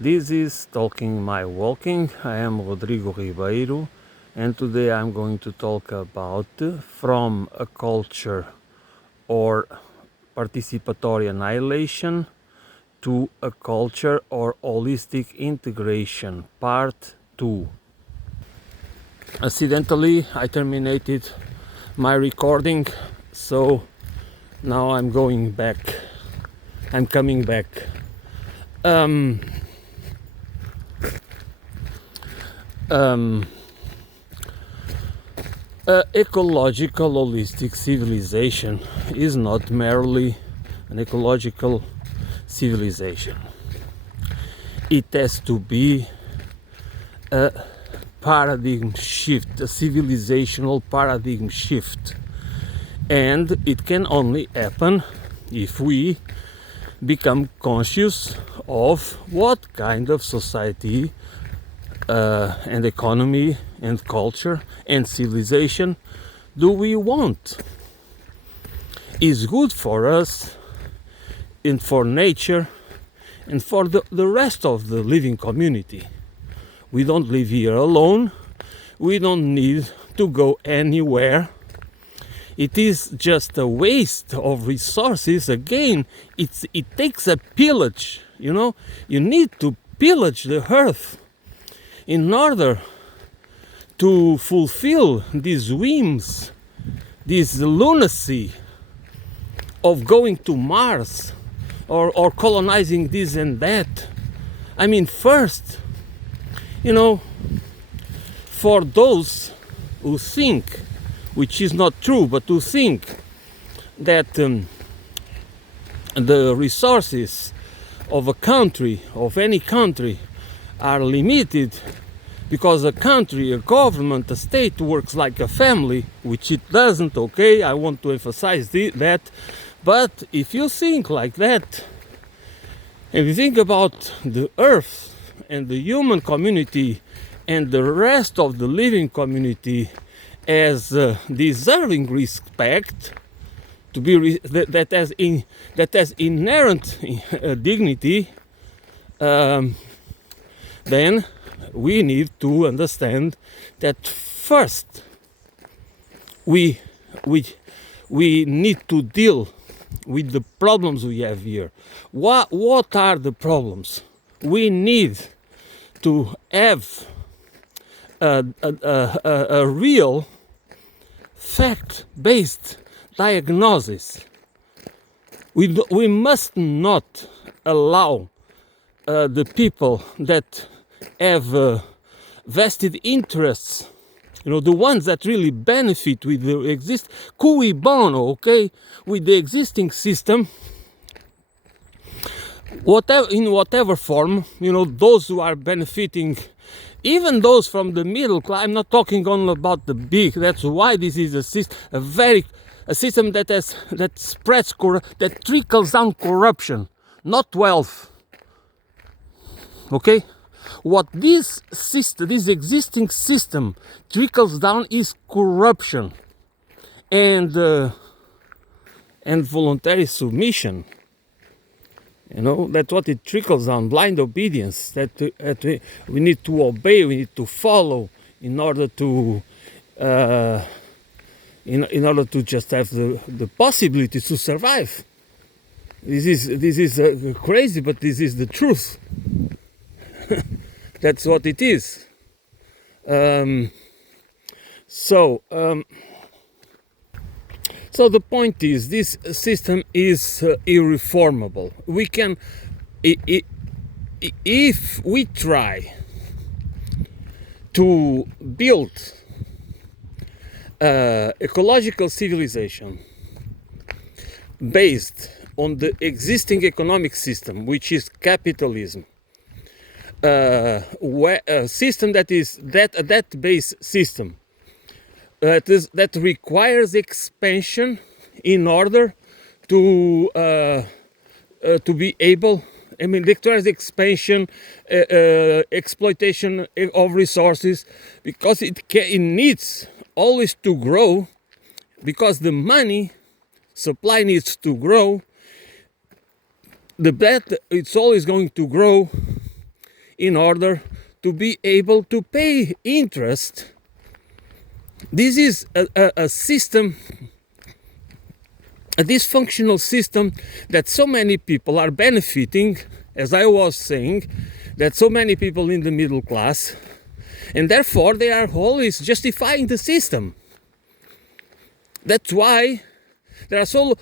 This is Talking My Walking. I am Rodrigo Ribeiro, and today I'm going to talk about from a culture or participatory annihilation to a culture or holistic integration, part 2. Accidentally, I terminated my recording, so now I'm going back. I'm coming back. Um, Ecological holistic civilization is not merely an ecological civilization. It has to be a paradigm shift, a civilizational paradigm shift. And it can only happen if we become conscious of what kind of society and economy and culture and civilization do we want. Is good for us and for nature and for the rest of the living community. We don't live here alone. We don't need to go anywhere. It is just a waste of resources. Again, it takes a pillage, you need to pillage the earth in order to fulfill these whims, this lunacy of going to Mars or colonizing this and that. I mean, first, for those who think, which is not true, but who think that the resources of a country, of any country, are limited because a country, a government, a state works like a family, which it doesn't, okay? I want to emphasize that. But if you think like that, and you think about the earth and the human community and the rest of the living community as deserving respect, to be that has inherent dignity, then we need to understand that first we need to deal with the problems we have here. What are the problems? We need to have a real fact-based diagnosis. We must not allow the people that have vested interests, the ones that really benefit with the cui bono, okay, with the existing system, in whatever form, those who are benefiting, even those from the middle class. I'm not talking only about the big. That's why this is a system that spreads that trickles down corruption, not wealth. Okay, what this existing system trickles down is corruption and voluntary submission. That's what it trickles down. Blind obedience. That we need to obey. We need to follow in order to in order to just have the possibility to survive. This is crazy, but this is the truth. That's what it is. So the point is, this system is irreformable. We can, if we try to build ecological civilization based on the existing economic system, which is capitalism, a system that base system that requires expansion in order to be able. I mean, requires expansion, exploitation of resources, because it needs always to grow, because the money supply needs to grow. The bet it's always going to grow in order to be able to pay interest. This is a system, a dysfunctional system that so many people are benefiting, as I was saying, that so many people in the middle class, and therefore they are always justifying the system. That's why there are so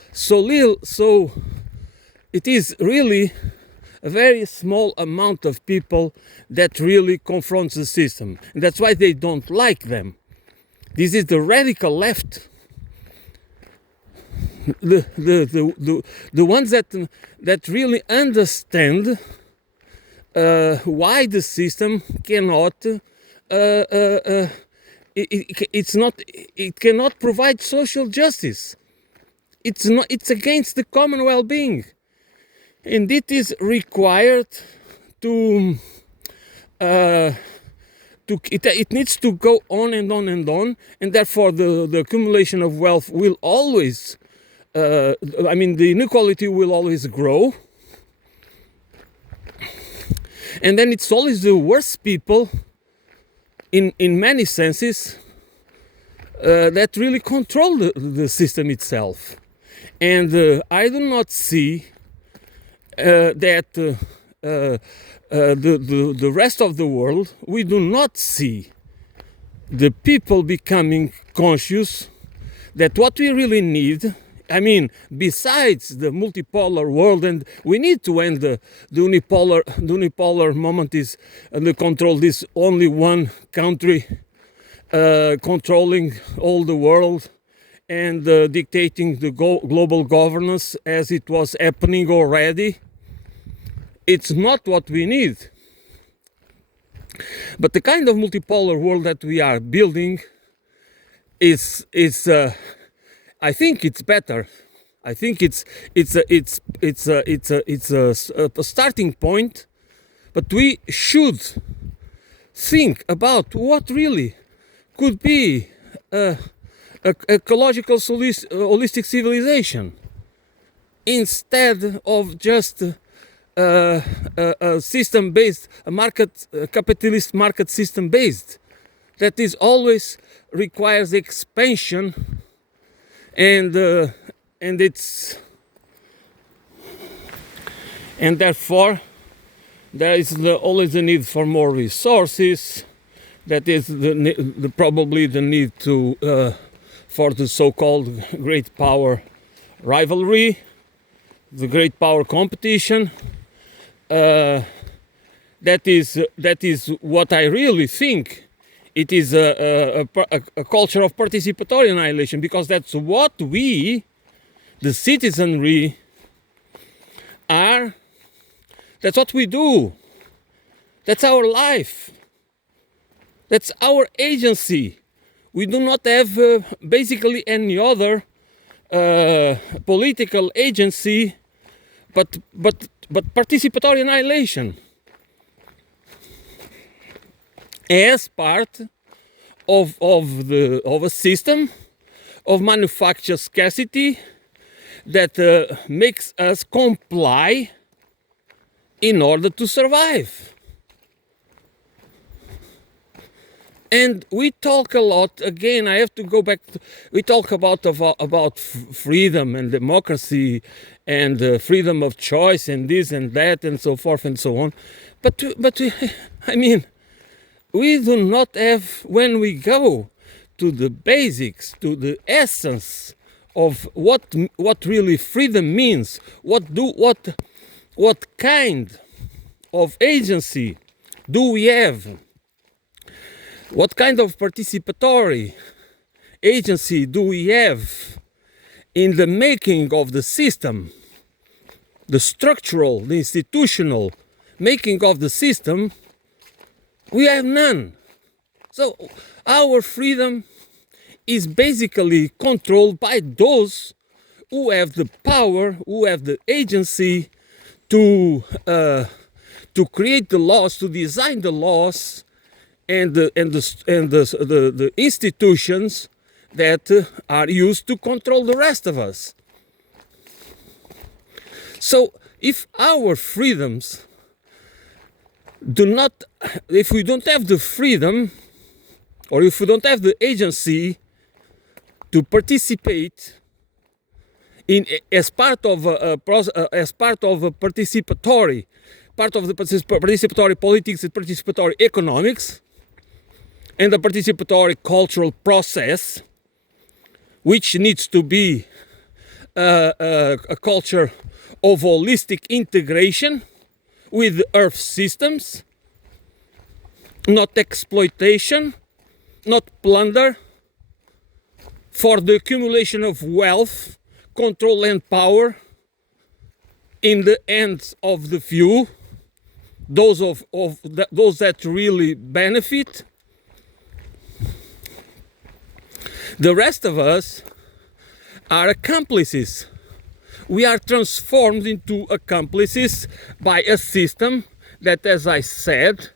it is really a very small amount of people that really confronts the system. And that's why they don't like them. This is the radical left. The ones that really understand why the system cannot it cannot provide social justice. It's against the common well-being, and it is required to it needs to go on and on and on, and therefore the accumulation of wealth will always the inequality will always grow, and then it's always the worst people in many senses that really control the system itself. And I do not see that the rest of the world, we do not see the people becoming conscious that what we really need, besides the multipolar world, and we need to end the unipolar moment is the control this only one country controlling all the world and dictating the global governance as it was happening already. It's not what we need. But the kind of multipolar world that we are building is I think it's better. I think it's a starting point, but we should think about what really could be a ecological holistic civilization, instead of just a system based, a capitalist market system based, that is always requires expansion, and therefore there is always the need for more resources. That is probably the need to for the so-called great power rivalry, the great power competition. That is what I really think. It is a culture of participatory annihilation, because that's what we, the citizenry, are. That's what we do. That's our life. That's our agency. We do not have basically any other political agency, but participatory annihilation as part of a system of manufactured scarcity that makes us comply in order to survive. And we talk a lot, again, I have to go back to, we talk about freedom and democracy and freedom of choice and this and that and so forth and so on. But we do not have, when we go to the basics, to the essence of what really freedom means, what kind of agency do we have? What kind of participatory agency do we have in the making of the system, the structural, the institutional making of the system? We have none. So our freedom is basically controlled by those who have the power, who have the agency to create the laws, to design the laws, and the institutions that are used to control the rest of us. So if our freedoms if we don't have the freedom, or if we don't have the agency to participate as part of a participatory politics and participatory economics, and a participatory cultural process, which needs to be a culture of holistic integration with the Earth systems, not exploitation, not plunder, for the accumulation of wealth, control and power in the hands of the few, those that really benefit. The rest of us are accomplices. We are transformed into accomplices by a system that, as I said,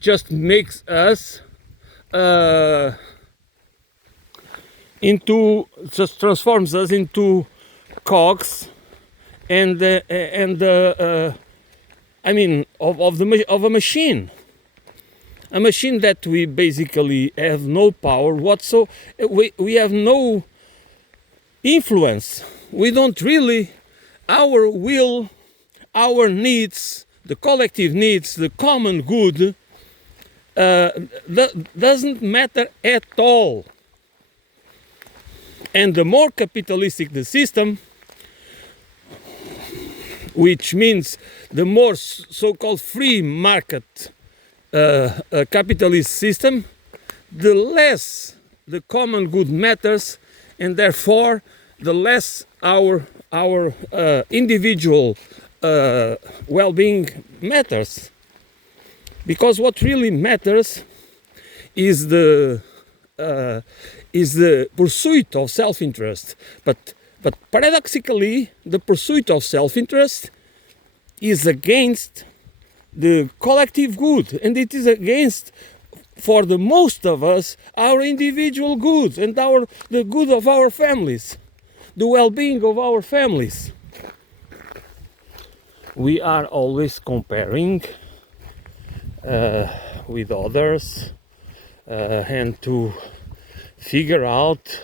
just makes us transforms us into cogs of a machine. A machine that we basically have no power whatsoever. We have no influence. We don't really, our will, our needs, the collective needs, the common good, doesn't matter at all. And the more capitalistic the system, which means the more so-called free market capitalist system, the less the common good matters, and therefore the less our individual well-being matters. Because what really matters is the pursuit of self-interest. But paradoxically, the pursuit of self-interest is against the collective good, and it is against, for the most of us, our individual goods and the good of our families, the well-being of our families. We are always comparing with others and to figure out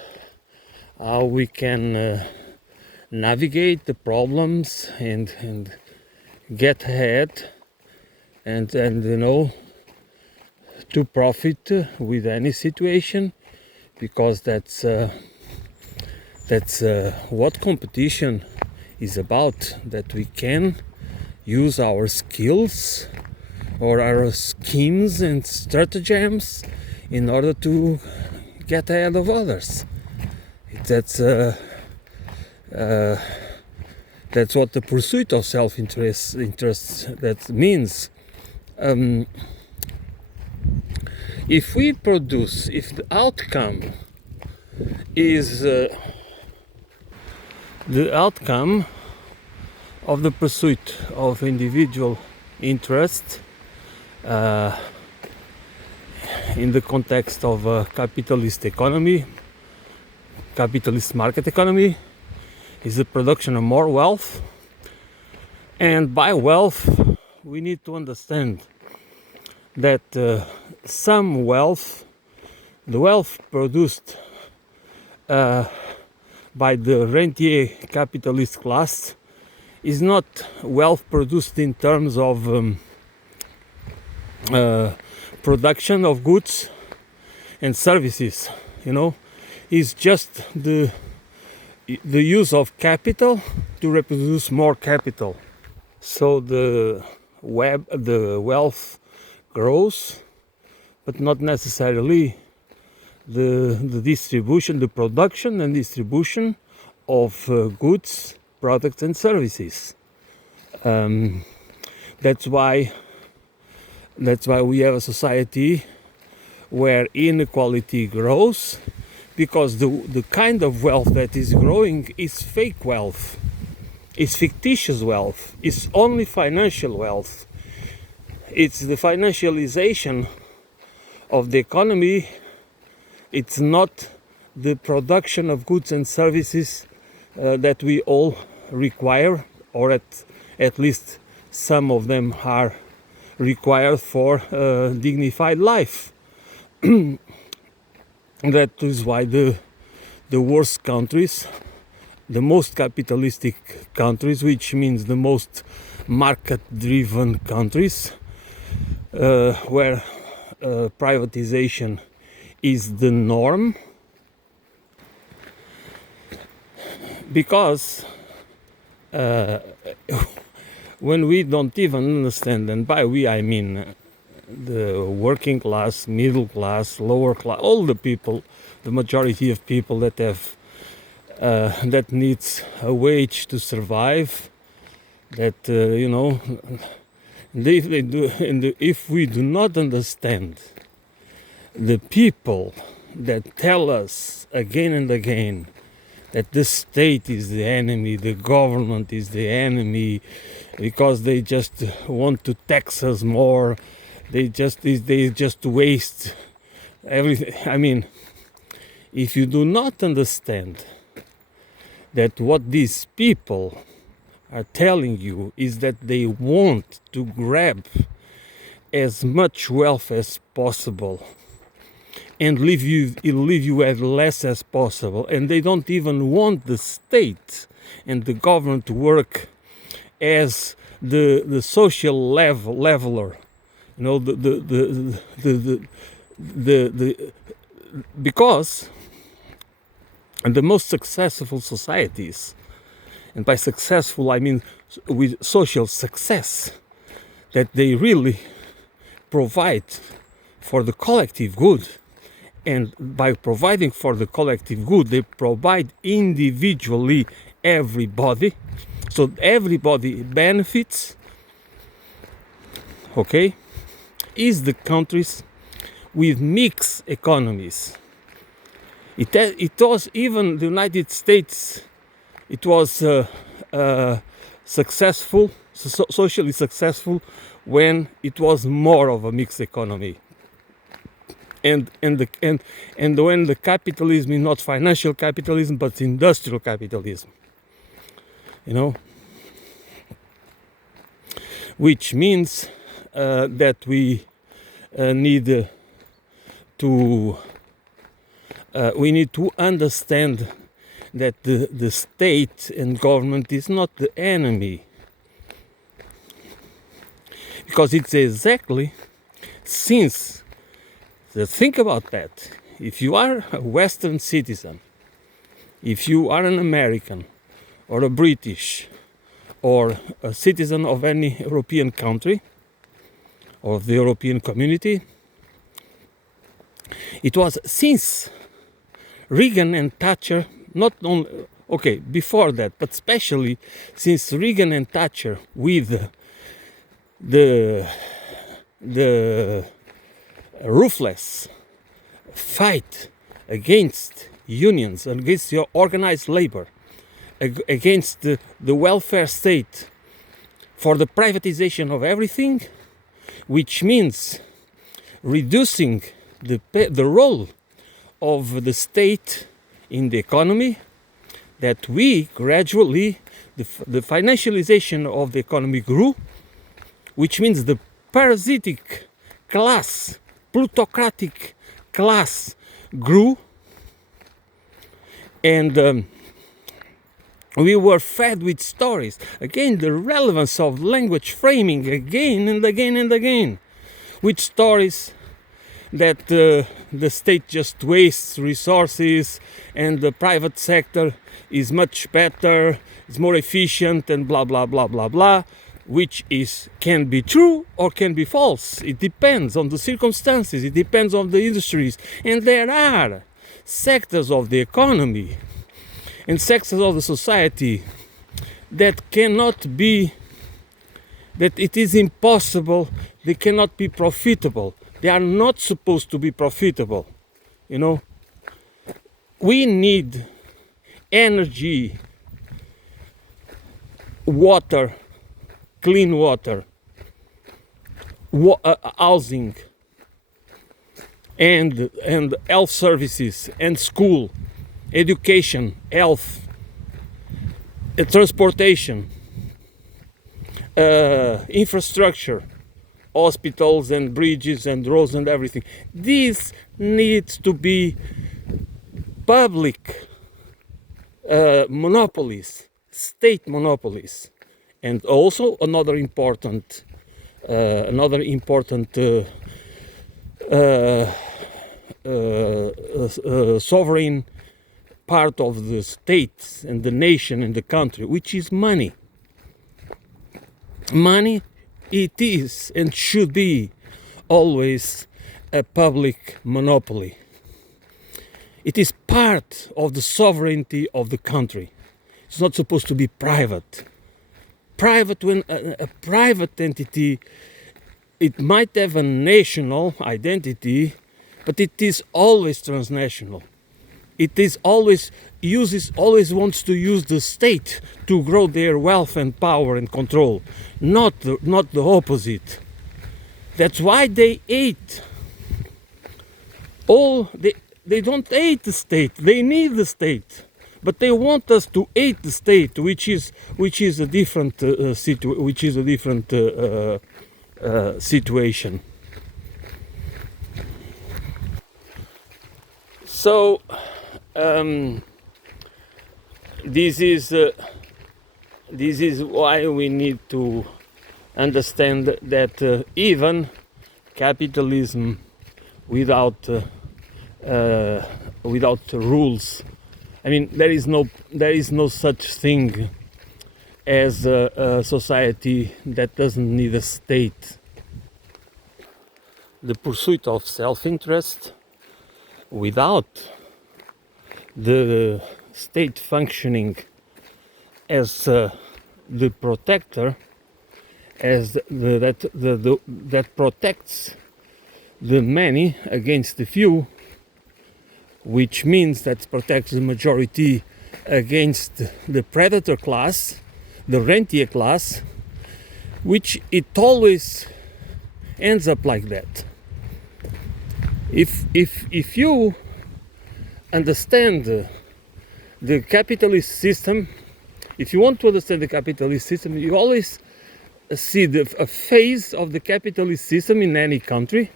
how we can navigate the problems and get ahead and to profit with any situation, because that's what competition is about, that we can use our skills or our schemes and stratagems in order to get ahead of others. That's what the pursuit of self-interest that means. If the outcome is the outcome of the pursuit of individual interest in the context of a capitalist economy, capitalist market economy, is the production of more wealth. And by wealth, we need to understand that some wealth, the wealth produced by the rentier capitalist class, is not wealth produced in terms of production of goods and services. Is just the use of capital to reproduce more capital. So the wealth grows, but not necessarily the distribution, the production and distribution of goods, products and services. That's why we have a society where inequality grows, because the kind of wealth that is growing is fake wealth, is fictitious wealth, it's only financial wealth. It's the financialization of the economy. It's not the production of goods and services that we all require, or at least some of them are required for dignified life. That is why the worst countries, the most capitalistic countries, which means the most market-driven countries, where privatization is the norm, because when we don't even understand, and by we I mean the working class, middle class, lower class, all the people, the majority of people that have that needs a wage to survive, that if we do not understand the people that tell us again and again that the state is the enemy, the government is the enemy, because they just want to tax us more, they just waste everything. I mean, if you do not understand that what these people are telling you is that they want to grab as much wealth as possible and leave you as less as possible, and they don't even want the state and the government to work as the social leveler, because the most successful societies, and by successful I mean with social success, that they really provide for the collective good, and by providing for the collective good they provide individually everybody, so everybody benefits, okay, is the countries with mixed economies. It was even the United States, it was successful, socially successful, when it was more of a mixed economy. And when the capitalism is not financial capitalism but industrial capitalism, which means that we need to understand that the state and government is not the enemy, because it's exactly since. Think about that. If you are a Western citizen, if you are an American or a British or a citizen of any European country or the European community, it was since Reagan and Thatcher, not only, okay, before that, but especially since Reagan and Thatcher with the ruthless fight against unions, against your organized labor, against the welfare state, for the privatization of everything, which means reducing the role of the state in the economy, that we gradually, the financialization of the economy grew, which means the parasitic class, plutocratic class grew, and we were fed with stories. Again, the relevance of language framing again and again and again, with stories that the state just wastes resources and the private sector is much better, is more efficient, and blah blah blah blah blah, which can be true or can be false. It depends on the circumstances, it depends on the industries, and there are sectors of the economy and sectors of the society that cannot be, that it is impossible, they cannot be profitable. They are not supposed to be profitable. We need energy, water, clean water, housing, and health services, and school, education, health, transportation, infrastructure, hospitals and bridges and roads and everything. This needs to be public monopolies, state monopolies. And also another important sovereign part of the state and the nation and the country, which is money. Money, it is and should be always a public monopoly. It is part of the sovereignty of the country. It's not supposed to be private. Private, when a private entity, it might have a national identity, but it is always transnational. It is always wants to use the state to grow their wealth and power and control, not the opposite. That's why they hate. They don't hate the state. They need the state, but they want us to hate the state, which is a different situation. So this is why we need to understand that even capitalism without rules, I mean, there is no such thing as a society that doesn't need a state. The pursuit of self-interest without the state functioning as the protector, as that protects the many against the few, which means that protects the majority against the predator class, the rentier class, which it always ends up like that. If you understand the capitalist system, if you want to understand the capitalist system, you always see a phase of the capitalist system in any country.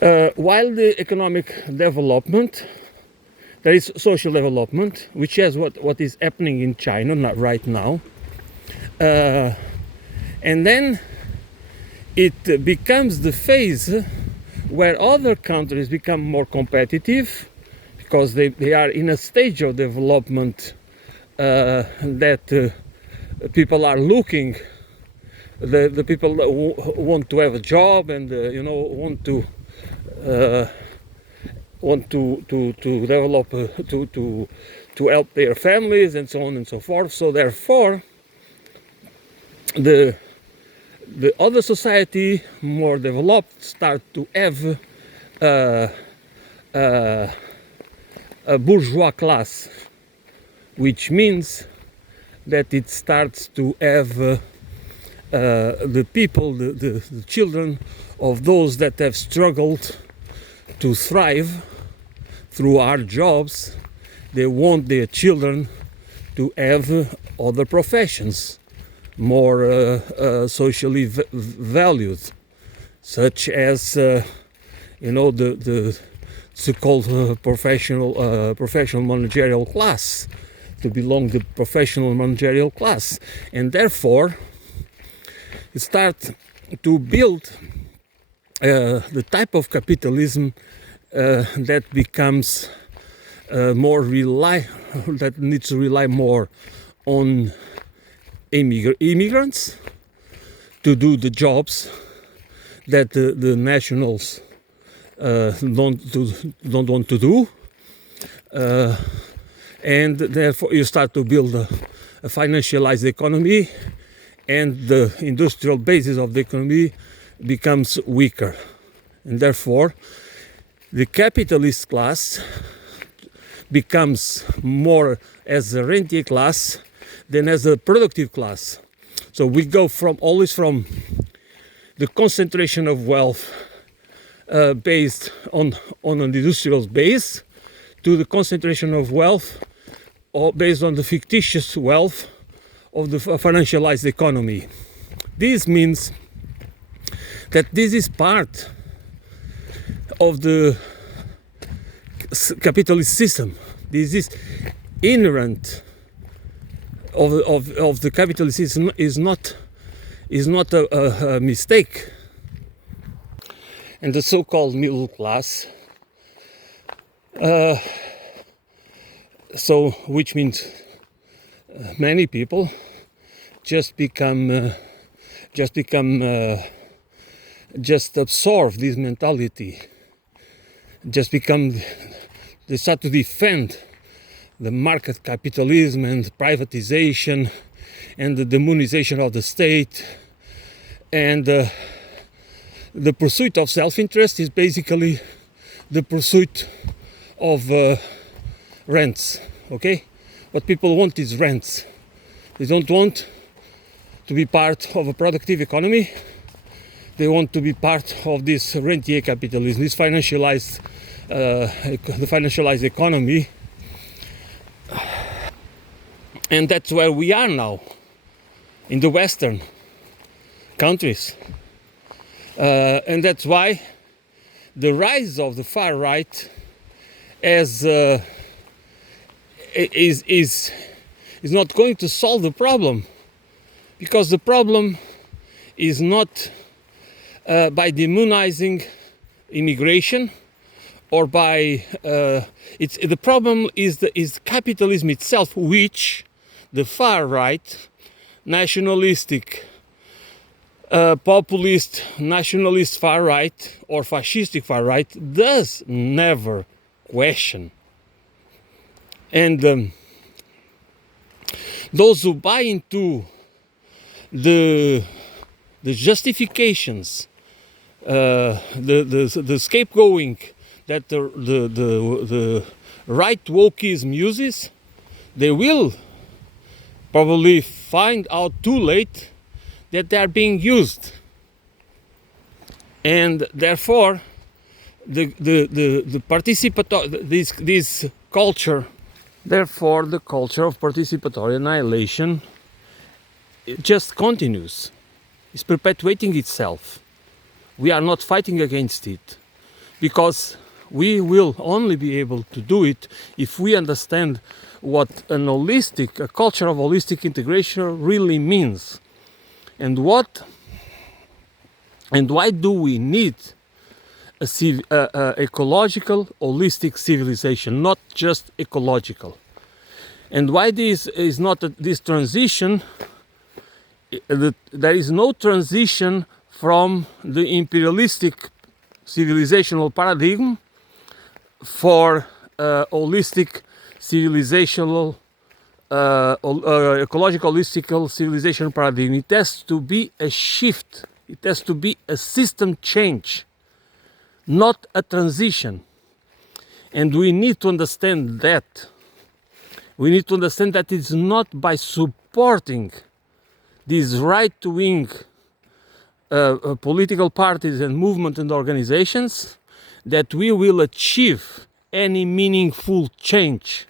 While the economic development, there is social development, which is what is happening in China right now. And then it becomes the phase where other countries become more competitive because they are in a stage of development that people are looking, the people want to have a job and want to develop to help their families and so on and so forth. So therefore the other society, more developed, start to have a bourgeois class, which means that it starts to have the people, the children of those that have struggled to thrive through hard jobs. They want their children to have other professions, more socially valued, such as the so-called professional managerial class, to belong to the professional managerial class, and therefore start to build the type of capitalism that becomes that needs to rely more on immigrants to do the jobs that the nationals don't want to do, and therefore you start to build a financialized economy, and the industrial basis of the economy becomes weaker, and therefore the capitalist class becomes more as a rentier class than as a productive class. So we go always from the concentration of wealth based on an industrial base to the concentration of wealth based on the fictitious wealth of the financialized economy. This means that this is part of the capitalist system. This is inherent of the capitalist system, is not a mistake. And the so-called middle class, so which means many people just absorb this mentality, they start to defend the market capitalism and privatization and the demonization of the state, and the pursuit of self-interest is basically the pursuit of rents. Okay, what people want is rents. They don't want to be part of a productive economy. They want to be part of this rentier capitalism, this financialized, the financialized economy. And that's where we are now, in the Western countries. And that's why the rise of the far right is not going to solve the problem, because the problem is not by demonizing immigration or by the problem is capitalism itself, which the far right, nationalistic, populist, nationalist far right or fascistic far right does never question. And those who buy into the justifications, the scapegoating that the right wokeism uses, they will probably find out too late that they are being used, and therefore the participatory this culture, therefore the culture of participatory annihilation, it just continues. It's perpetuating itself. We are not fighting against it, because we will only be able to do it if we understand what a culture of holistic integration really means, and why do we need a ecological, holistic civilization, not just ecological, and why this is not this transition. There is no transition from the imperialistic civilizational paradigm for holistic civilizational, ecological, holistical civilization paradigm. It has to be a shift. It has to be a system change, not a transition. And we need to understand that. We need to understand that it's not by supporting these right-wing political parties and movements and organizations that we will achieve any meaningful change.